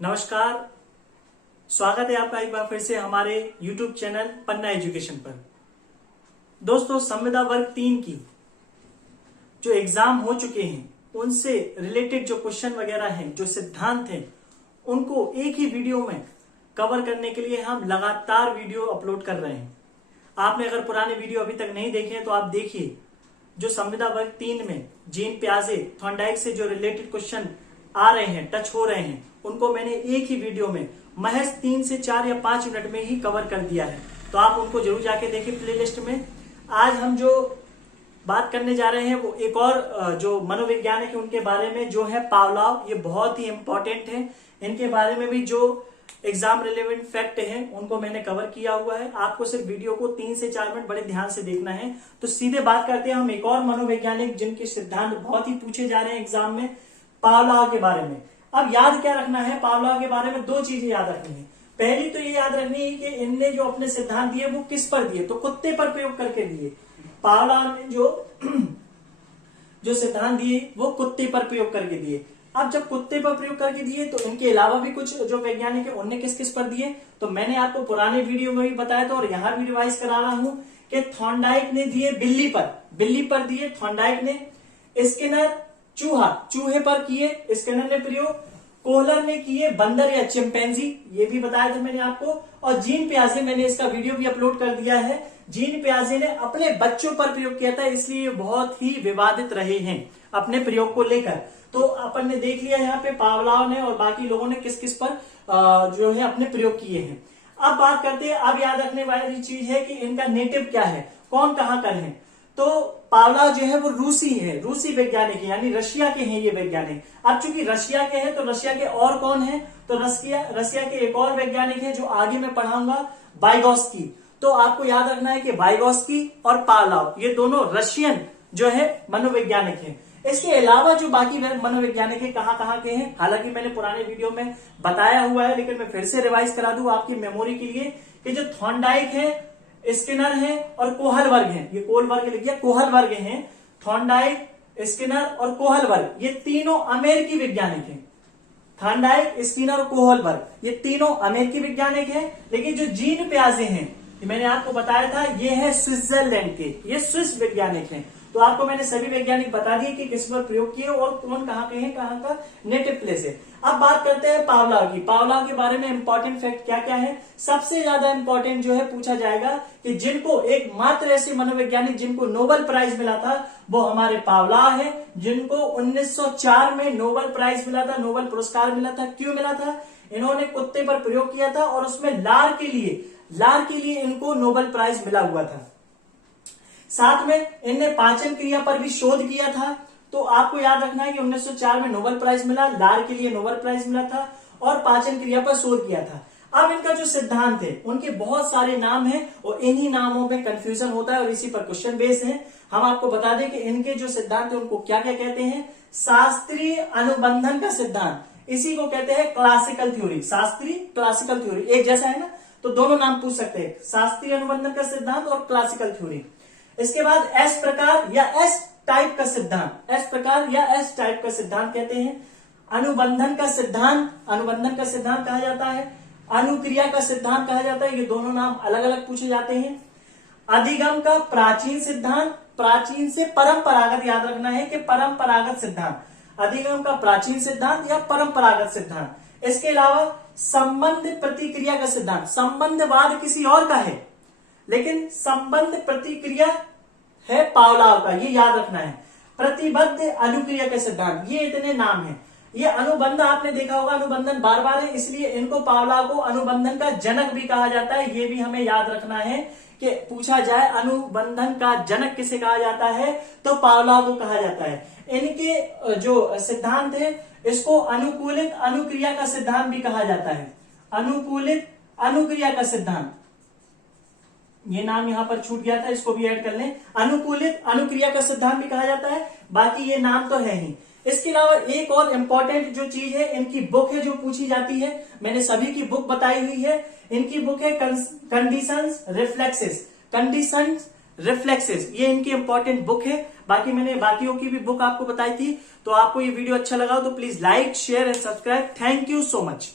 नमस्कार। स्वागत है आपका एक बार फिर से हमारे YouTube चैनल पन्ना एजुकेशन पर। दोस्तों, संविदा वर्ग 3 की जो एग्जाम हो चुके हैं उनसे रिलेटेड जो क्वेश्चन वगैरह हैं, जो सिद्धांत हैं, उनको एक ही वीडियो में कवर करने के लिए हम लगातार वीडियो अपलोड कर रहे हैं। आपने अगर पुराने वीडियो अभी तक नहीं देखे हैं तो आप देखिए। जो संविदा वर्ग 3 में जीन पियाजे थॉर्नडाइक से जो रिलेटेड क्वेश्चन आ रहे हैं, टच हो रहे हैं, उनको मैंने एक ही वीडियो में महज 3 से 4 या 5 मिनट में ही कवर कर दिया है। तो आप उनको जरूर जाके देखिए प्लेलिस्ट में। आज हम जो बात करने जा रहे हैं वो एक और जो मनोवैज्ञानिक है उनके बारे में, जो है पावलोव। ये बहुत ही इंपॉर्टेंट है। इनके बारे में भी जो एग्जाम रिलेवेंट फैक्ट हैं उनको मैंने कवर किया हुआ है। आपको सिर्फ वीडियो को 3 से 4 मिनट बड़े ध्यान से देखना है। तो सीधे बात करते हैं हम एक और मनोवैज्ञानिक जिनके सिद्धांत बहुत ही पूछे जा रहे हैं एग्जाम में, पावलोव के बारे में। अब याद क्या रखना है पावलोव के बारे में? 2 चीजें याद रखनी है। पहली तो ये याद रखनी है कि इनने जो अपने सिद्धांत दिए वो किस पर दिए, तो कुत्ते पर प्रयोग करके दिए। पावलोव ने जो सिद्धांत दिए वो कुत्ते पर प्रयोग करके दिए। अब जब कुत्ते पर प्रयोग करके दिए तो इनके अलावा भी कुछ जो वैज्ञानिक है उनने किस किस पर दिए, तो मैंने आपको पुराने वीडियो में भी बताया था और यहाँ भी रिवाइज करा रहा हूं कि थॉर्नडाइक ने दिए बिल्ली पर दिए थॉर्नडाइक ने। स्किनर चूहे पर किए स्किनर ने प्रयोग। कोहलर ने किए बंदर या चिंपैंजी, ये भी बताया था मैंने आपको। और जीन पियाजे, मैंने इसका वीडियो भी अपलोड कर दिया है, जीन पियाजे ने अपने बच्चों पर प्रयोग किया था, इसलिए बहुत ही विवादित रहे हैं अपने प्रयोग को लेकर। तो अपन ने देख लिया यहाँ पे पावलोव ने और बाकी लोगों ने किस किस पर जो है अपने प्रयोग किए हैं। अब बात करते हैं, अब याद रखने वाली चीज है कि इनका नेटिव क्या है, कौन कहाँ कर है। तो पावलोव जो है वो रूसी वैज्ञानिक है, यानी रशिया के हैं ये वैज्ञानिक। अब चूंकि रशिया के हैं तो रशिया के और कौन है, तो रशिया के एक और वैज्ञानिक है जो आगे मैं पढ़ाऊंगा, वाइगोत्स्की। तो आपको याद रखना है कि वाइगोत्स्की और पावलोव ये दोनों रशियन जो है मनोवैज्ञानिक हैं। इसके अलावा जो बाकी मनोवैज्ञानिक है कहाँ के हैं, हालांकि मैंने पुराने वीडियो में बताया हुआ है, लेकिन मैं फिर से रिवाइज करा दूं आपकी मेमोरी के लिए कि जो थॉर्नडाइक है, स्किनर है और कोहलबर्ग है, ये कोहलबर्ग लिख दिया, कोहलबर्ग है। थॉर्नडाइक, स्किनर और कोहलबर्ग ये तीनों अमेरिकी वैज्ञानिक हैं। थॉर्नडाइक, स्किनर और कोहलबर्ग ये तीनों अमेरिकी वैज्ञानिक हैं। लेकिन जो जीन पियाजे हैं, मैंने आपको बताया था, ये है स्विट्जरलैंड के, ये स्विस वैज्ञानिक हैं। तो आपको मैंने सभी वैज्ञानिक बता दिए कि किस पर प्रयोग किए और कौन कहाँ के हैं, कहाँ का नेटिव प्लेस है। अब बात करते हैं पावलोव की। पावलोव के बारे में इंपॉर्टेंट फैक्ट क्या क्या है। सबसे ज्यादा इंपॉर्टेंट जो है पूछा जाएगा कि जिनको एकमात्र ऐसे मनोवैज्ञानिक जिनको नोबेल प्राइज मिला था वो हमारे पावलोव है, जिनको 1904 में नोबेल प्राइज मिला था, नोबेल पुरस्कार मिला था। क्यों मिला था? इन्होंने कुत्ते पर प्रयोग किया था और उसमें लार के लिए इनको नोबेल प्राइज मिला हुआ था। साथ में इनने पाचन क्रिया पर भी शोध किया था। तो आपको याद रखना है कि 1904 में नोबेल प्राइज मिला, लार के लिए नोबेल प्राइज मिला था और पाचन क्रिया पर शोध किया था। अब इनका जो सिद्धांत है, उनके बहुत सारे नाम हैं और इन्हीं नामों में कंफ्यूजन होता है और इसी पर क्वेश्चन बेस है। हम आपको बता दें कि इनके जो सिद्धांत है उनको क्या क्या कहते हैं। शास्त्रीय अनुबंधन का सिद्धांत, इसी को कहते हैं क्लासिकल थ्योरी। शास्त्रीय, क्लासिकल थ्योरी एक जैसा है ना, तो दोनों नाम पूछ सकते हैं, शास्त्रीय अनुबंधन का सिद्धांत और क्लासिकल थ्योरी। इसके बाद एस प्रकार या एस टाइप का सिद्धांत, एस प्रकार या एस टाइप का सिद्धांत कहते हैं। अनुबंधन का सिद्धांत कहा जाता है, अनुक्रिया का सिद्धांत कहा जाता है। ये दोनों नाम अलग अलग पूछे जाते हैं। अधिगम का प्राचीन सिद्धांत, प्राचीन से परंपरागत, याद रखना है कि परंपरागत सिद्धांत, अधिगम का प्राचीन सिद्धांत या परंपरागत सिद्धांत। इसके अलावा संबंध प्रतिक्रिया का सिद्धांत, संबंधवाद किसी और का है लेकिन संबंध प्रतिक्रिया है पावलोव का, ये याद रखना है। प्रतिबद्ध अनुक्रिया के सिद्धांत, ये इतने नाम हैं। ये अनुबंध आपने देखा होगा, अनुबंधन बार बार है, इसलिए इनको पावलोव को अनुबंधन का जनक भी कहा जाता है। ये भी हमें याद रखना है कि पूछा जाए अनुबंधन का जनक किसे कहा जाता है, तो पावलोव को कहा जाता है। इनके जो सिद्धांत है इसको अनुकूलित अनुक्रिया का सिद्धांत भी कहा जाता है। अनुकूलित अनुक्रिया का सिद्धांत, ये नाम यहां पर छूट गया था, इसको भी ऐड कर लें। अनुकूलित अनुक्रिया का सिद्धांत भी कहा जाता है, बाकी ये नाम तो है ही। इसके अलावा एक और इंपॉर्टेंट जो चीज है, इनकी बुक है जो पूछी जाती है, मैंने सभी की बुक बताई हुई है। इनकी बुक है कंडीशंस रिफ्लेक्सेस, ये इनकी इंपॉर्टेंट बुक है। बाकी मैंने बाकियों की भी बुक आपको बताई थी। तो आपको ये वीडियो अच्छा लगा तो please like, share and subscribe. Thank you so much.